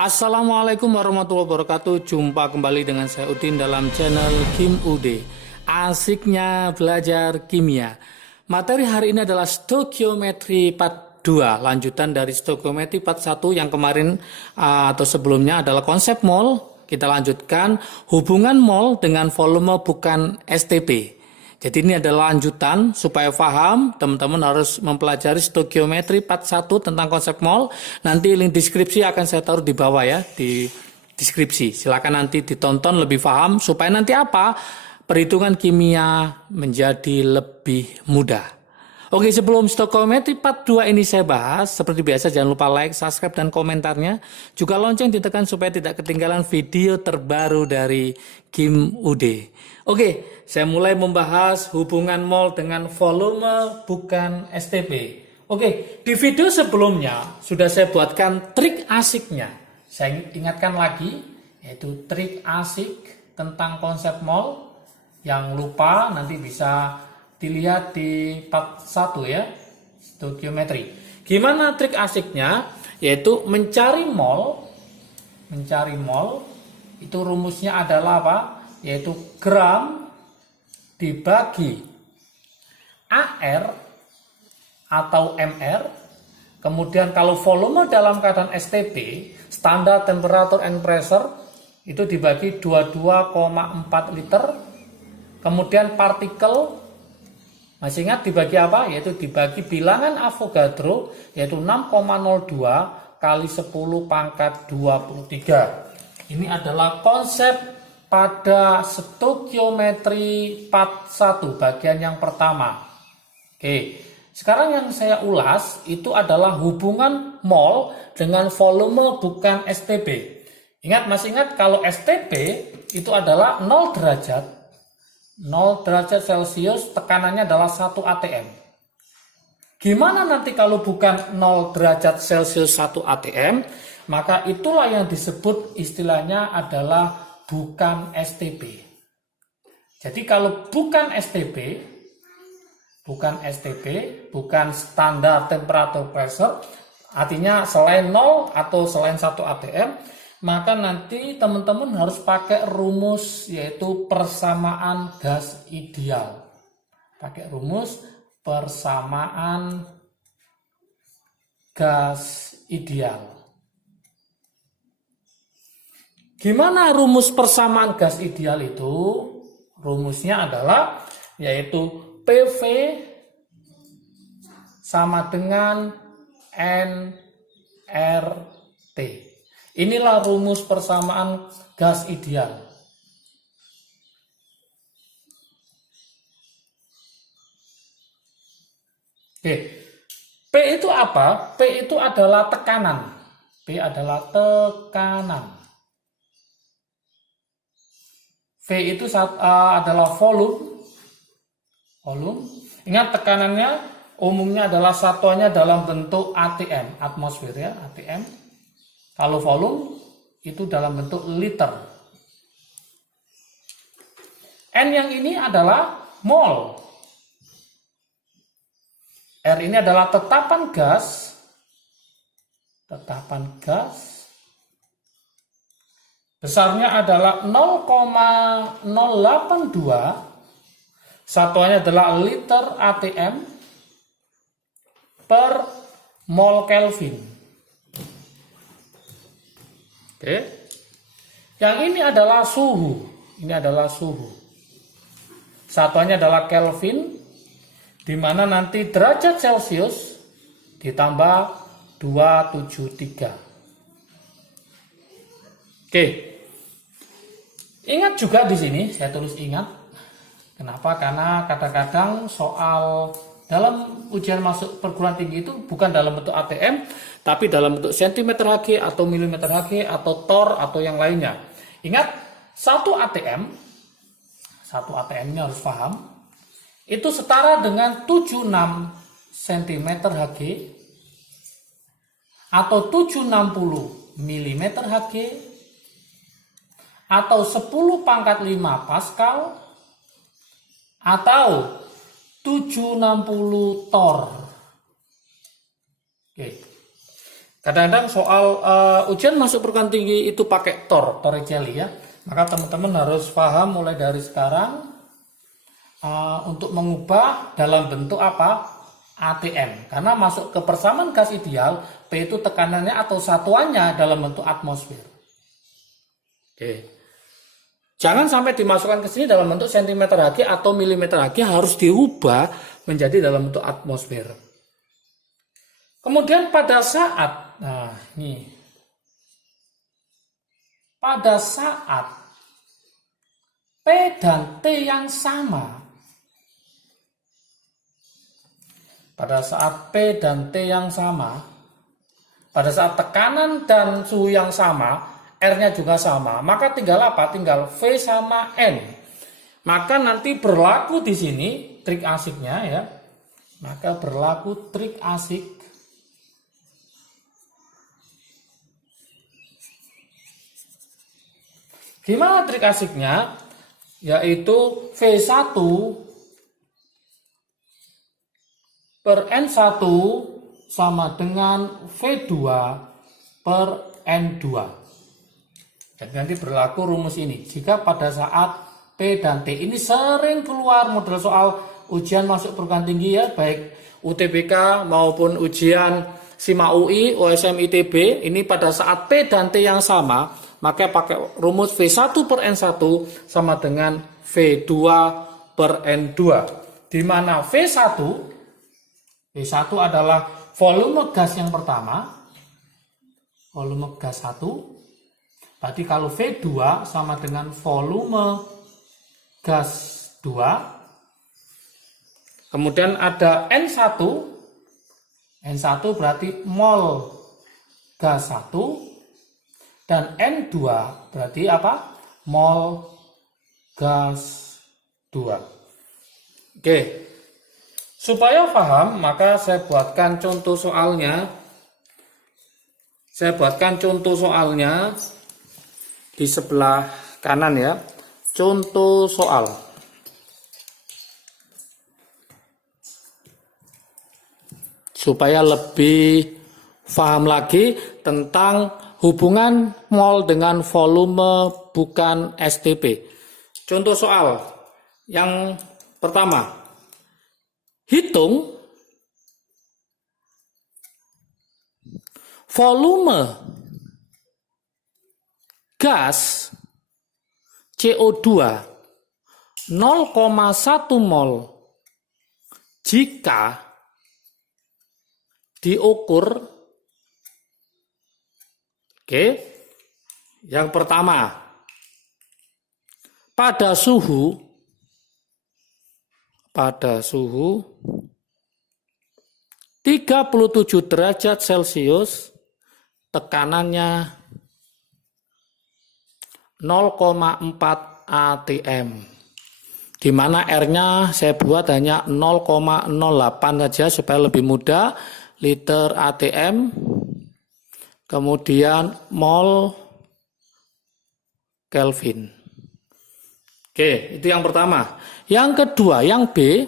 Assalamualaikum warahmatullahi wabarakatuh. Jumpa kembali dengan saya Udin dalam channel Kim UD. Asiknya belajar kimia. Materi hari ini adalah stoikiometri part 2, lanjutan dari stoikiometri part 1 yang kemarin atau sebelumnya adalah konsep mol. Kita lanjutkan hubungan mol dengan volume bukan STP. Jadi ini adalah lanjutan, supaya paham teman-teman harus mempelajari stoikiometri part 1 tentang konsep mol. Nanti link deskripsi akan saya taruh di bawah ya, di deskripsi. Silakan nanti ditonton lebih paham supaya nanti apa? Perhitungan kimia menjadi lebih mudah. Oke, sebelum stoikiometri part 2 ini saya bahas, seperti biasa jangan lupa like, subscribe, dan komentarnya. Juga lonceng ditekan supaya tidak ketinggalan video terbaru dari Kim UD. Oke, saya mulai membahas hubungan mol dengan volume bukan STP. Oke, di video sebelumnya sudah saya buatkan trik asiknya. Saya ingatkan lagi, yaitu trik asik tentang konsep mol. Yang lupa nanti bisa dilihat di part 1 ya, stoikiometri. Gimana trik asiknya? Yaitu mencari mol. Mencari mol itu rumusnya adalah apa? Yaitu gram dibagi AR atau MR. Kemudian kalau volume dalam keadaan STP, standar temperature and pressure, itu dibagi 22,4 liter. Kemudian partikel, masih ingat dibagi apa? Yaitu dibagi bilangan Avogadro, yaitu 6,02 kali 10 pangkat 23. Ini adalah konsep pada stoikiometri part 1, bagian yang pertama. Oke, sekarang yang saya ulas itu adalah hubungan mol dengan volume bukan STP. Masih ingat kalau STP itu adalah 0 derajat. 0 derajat Celcius, tekanannya adalah 1 atm. Gimana nanti kalau bukan 0 derajat Celcius 1 atm? Maka itulah yang disebut istilahnya adalah bukan STP. Jadi kalau bukan STP, bukan standar temperature pressure, artinya selain 0 atau selain 1 atm, maka nanti teman-teman harus pakai rumus, yaitu persamaan gas ideal. Pakai rumus persamaan gas ideal. Gimana rumus persamaan gas ideal itu? Rumusnya adalah yaitu PV sama dengan nRT. Inilah rumus persamaan gas ideal. Oke. P itu apa? P itu adalah tekanan. P adalah tekanan. V itu adalah volume. Ingat tekanannya umumnya adalah satuannya dalam bentuk atm, atmosfer ya, atm. Kalau volume itu dalam bentuk liter. N yang ini adalah mol. R ini adalah tetapan gas. Tetapan gas. Besarnya adalah 0,082. Satuannya adalah liter atm per mol Kelvin. Oke. Yang ini adalah suhu. Ini adalah suhu. Satuannya adalah Kelvin, di mana nanti derajat Celcius ditambah 273. Oke. Ingat juga di sini, saya tulis ingat. Kenapa? Karena kadang-kadang soal dalam ujian masuk perguruan tinggi itu bukan dalam bentuk ATM, tapi dalam bentuk cm Hg atau mm Hg atau tor atau yang lainnya. Ingat, 1 ATM ini harus paham, itu setara dengan 76 cm Hg atau 760 mm Hg atau 10 pangkat 5 Pascal atau 760 tor. Oke. Kadang-kadang soal ujian masuk perguruan tinggi itu pakai Torre Jelly ya. Maka teman-teman harus paham mulai dari sekarang untuk mengubah dalam bentuk apa? ATM. Karena masuk ke persamaan gas ideal, P itu tekanannya atau satuannya dalam bentuk atmosfer. Oke. Jangan sampai dimasukkan ke sini dalam bentuk cm Hg atau mm Hg, harus diubah menjadi dalam bentuk atmosfer. Kemudian pada saat, pada saat P dan T yang sama, pada saat P dan T yang sama, pada saat tekanan dan suhu yang sama, R-nya juga sama, maka tinggal apa? Tinggal V sama N. Maka nanti berlaku di sini trik asiknya ya. Maka berlaku trik asik gimana trik asiknya? Yaitu V1 per N1 sama dengan V2 per N2. Jadi nanti berlaku rumus ini. Jika pada saat P dan T ini sering keluar model soal ujian masuk perguruan tinggi ya, baik UTBK maupun ujian SIMA UI, OSM ITB, ini pada saat P dan T yang sama, maka pakai rumus V1 per N1 sama dengan V2 per N2. Di mana V1 adalah volume gas yang pertama, volume gas 1. Berarti kalau V2 sama dengan volume gas 2. Kemudian ada N1. N1 berarti mol gas 1. Dan N2 berarti apa? Mol gas 2. Oke. Supaya paham, maka saya buatkan contoh soalnya. Di sebelah kanan ya. Contoh soal. Supaya lebih paham lagi tentang hubungan mol dengan volume bukan STP. Contoh soal yang pertama. Hitung volume gas CO2 0,1 mol jika diukur. Oke. Yang pertama, pada suhu 37 derajat Celcius, tekanannya 0,4 atm. Di mana R-nya saya buat hanya 0,08 saja supaya lebih mudah, liter atm. Kemudian mol Kelvin. Oke, itu yang pertama. Yang kedua, yang B,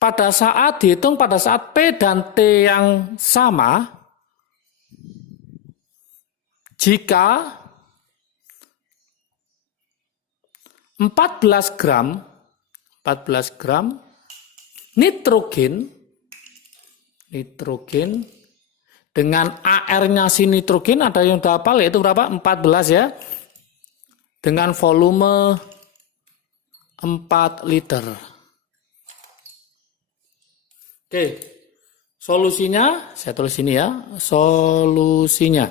pada saat dihitung pada saat P dan T yang sama, jika 14 gram nitrogen dengan AR-nya si nitrogen, ada yang udah hafal yaitu berapa? 14 ya. Dengan volume 4 liter. Oke. Solusinya saya tulis ini ya. Solusinya.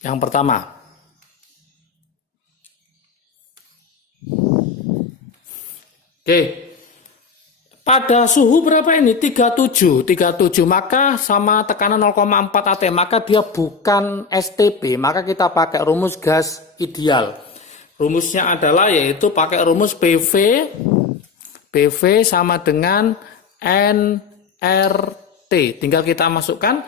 Yang pertama. Oke. Pada suhu berapa ini? 37, maka sama tekanan 0,4 atm, maka dia bukan STP, maka kita pakai rumus gas ideal. Rumusnya adalah yaitu pakai rumus PV sama dengan nRT. Tinggal kita masukkan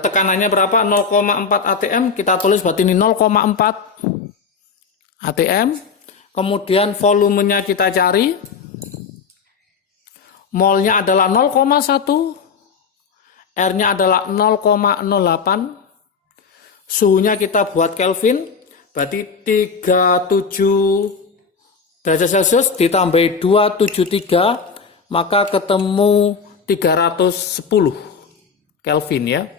tekanannya berapa? 0,4 atm, kita tulis berarti ini 0,4 atm. Kemudian volumenya kita cari. Molnya adalah 0,1, R-nya adalah 0,08. Suhunya kita buat Kelvin, berarti 37 derajat Celcius ditambah 273, maka ketemu 310 Kelvin ya.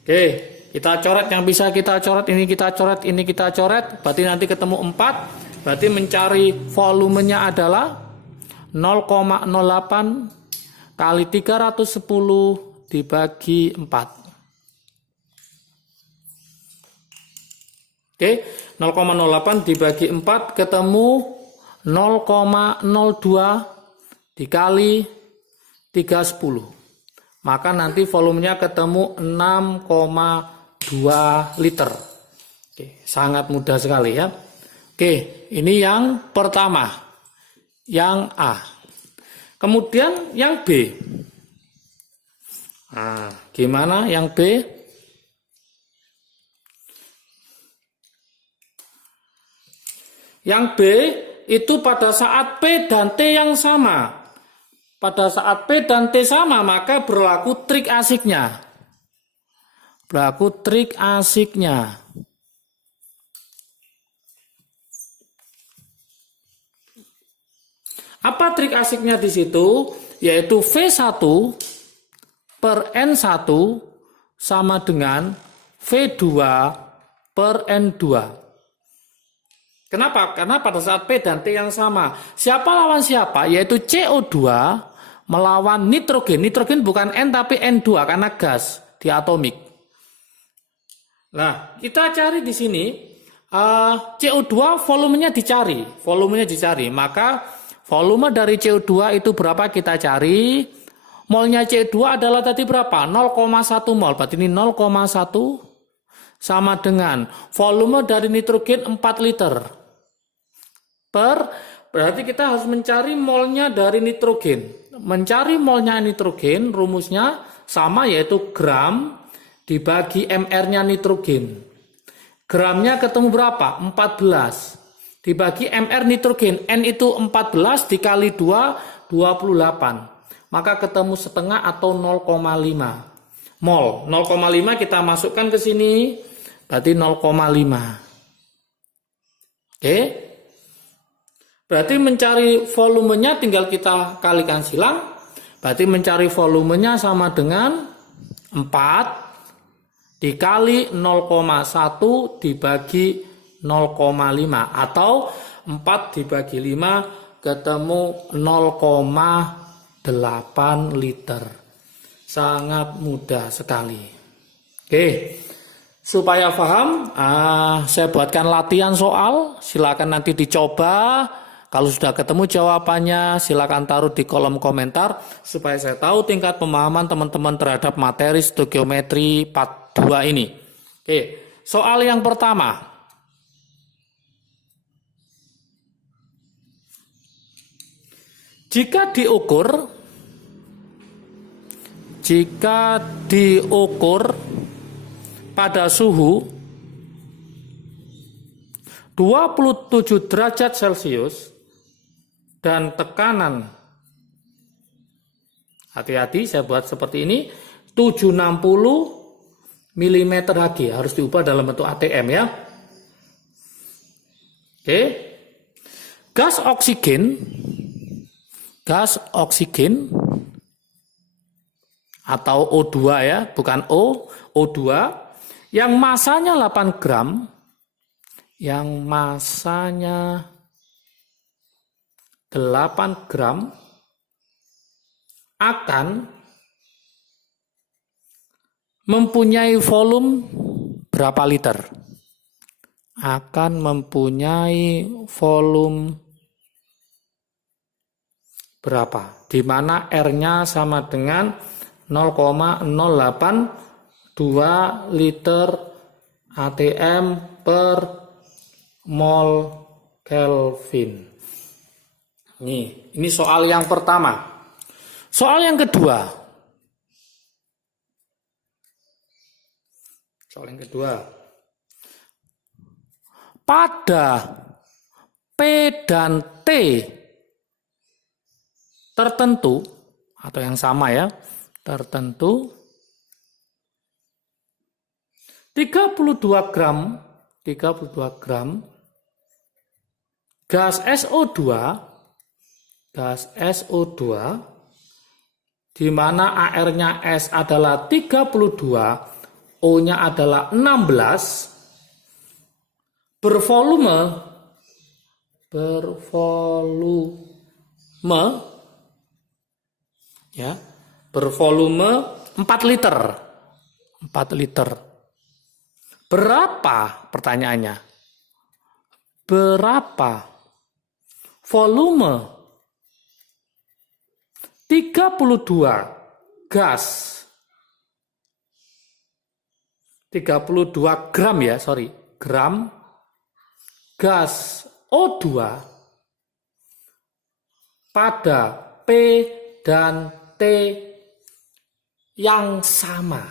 Oke, kita coret yang bisa kita coret, ini kita coret, ini kita coret, berarti nanti ketemu 4, berarti mencari volumenya adalah 0,08 kali 310 dibagi 4. Oke, 0,08 dibagi 4 ketemu 0,02 dikali 310. Maka nanti volumenya ketemu 6,2 liter. Oke, sangat mudah sekali ya. Oke, ini yang pertama, yang A. Kemudian yang B. Nah, gimana yang B? Yang B itu pada saat P dan T yang sama. Pada saat P dan T sama, maka berlaku trik asiknya. Berlaku trik asiknya. Apa trik asiknya di situ? Yaitu V1 per N1 sama dengan V2 per N2. Kenapa? Karena pada saat P dan T yang sama. Siapa lawan siapa? Yaitu CO2 melawan nitrogen. Nitrogen bukan N tapi N2 karena gas diatomik. Nah, kita cari di sini CO2 volumenya dicari. Volumenya dicari. Maka volume dari CO2 itu berapa kita cari. Molnya CO2 adalah tadi berapa? 0,1 mol. Berarti ini 0,1 sama dengan volume dari nitrogen 4 liter. Berarti kita harus mencari molnya dari nitrogen. Mencari molnya nitrogen rumusnya sama, yaitu gram dibagi mR-nya nitrogen. Gramnya ketemu berapa? 14 dibagi mR nitrogen. N itu 14 dikali 2 28. Maka ketemu setengah atau 0,5 mol. 0,5 kita masukkan ke sini, berarti 0,5. Oke. Berarti mencari volumenya tinggal kita kalikan silang. Berarti mencari volumenya sama dengan 4 dikali 0,1 dibagi 0,5. Atau 4 dibagi 5 ketemu 0,8 liter. Sangat mudah sekali. Oke. Supaya paham, saya buatkan latihan soal. Silakan nanti dicoba. Kalau sudah ketemu jawabannya, silakan taruh di kolom komentar supaya saya tahu tingkat pemahaman teman-teman terhadap materi stoikiometri part 2 ini. Oke, soal yang pertama. Jika diukur pada suhu 27 derajat Celcius dan tekanan, hati-hati saya buat seperti ini, 760 mm Hg, harus diubah dalam bentuk atm ya. Oke. Gas oksigen atau O2 ya, bukan O2 yang masanya 8 gram, yang masanya 8 gram akan mempunyai volume berapa liter? Akan mempunyai volume berapa? Di mana R-nya sama dengan 0,082 liter atm per mol Kelvin. Ini soal yang pertama. Soal yang kedua. Pada P dan T tertentu atau yang sama ya, tertentu. 32 gram gas SO2 di mana AR-nya S adalah 32, O-nya adalah 16, bervolume bervolume 4 liter. Berapa, pertanyaannya? Berapa volume 32 gas 32 gram gram gas O2 pada P dan T yang sama.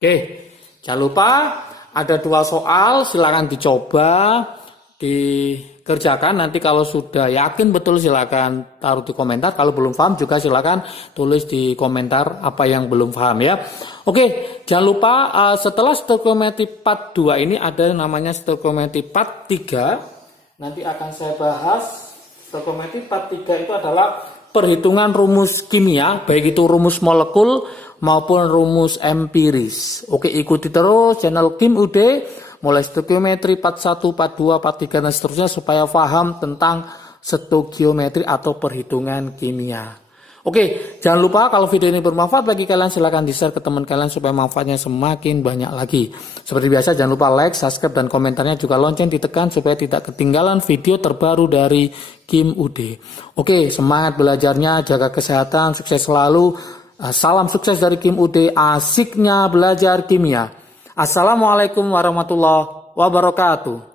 Oke, jangan lupa ada 2 soal, silakan dicoba, dikerjakan. Nanti kalau sudah yakin betul silakan taruh di komentar. Kalau belum paham juga silakan tulis di komentar apa yang belum paham ya. Oke, jangan lupa setelah stoichiometry part 2 ini ada namanya stoichiometry part 3. Nanti akan saya bahas. Stoichiometry part 3 itu adalah perhitungan rumus kimia, baik itu rumus molekul maupun rumus empiris. Oke, ikuti terus channel Kim UD mulai stoichiometry part 1, part 2, part 3 dan seterusnya supaya paham tentang stoichiometry atau perhitungan kimia. Oke, jangan lupa kalau video ini bermanfaat bagi kalian silahkan di-share ke teman kalian supaya manfaatnya semakin banyak lagi. Seperti biasa jangan lupa like, subscribe dan komentarnya juga lonceng ditekan supaya tidak ketinggalan video terbaru dari Kim UD. Oke, semangat belajarnya, jaga kesehatan, sukses selalu. Salam sukses dari Kim UD, asiknya belajar kimia. Assalamualaikum warahmatullahi wabarakatuh.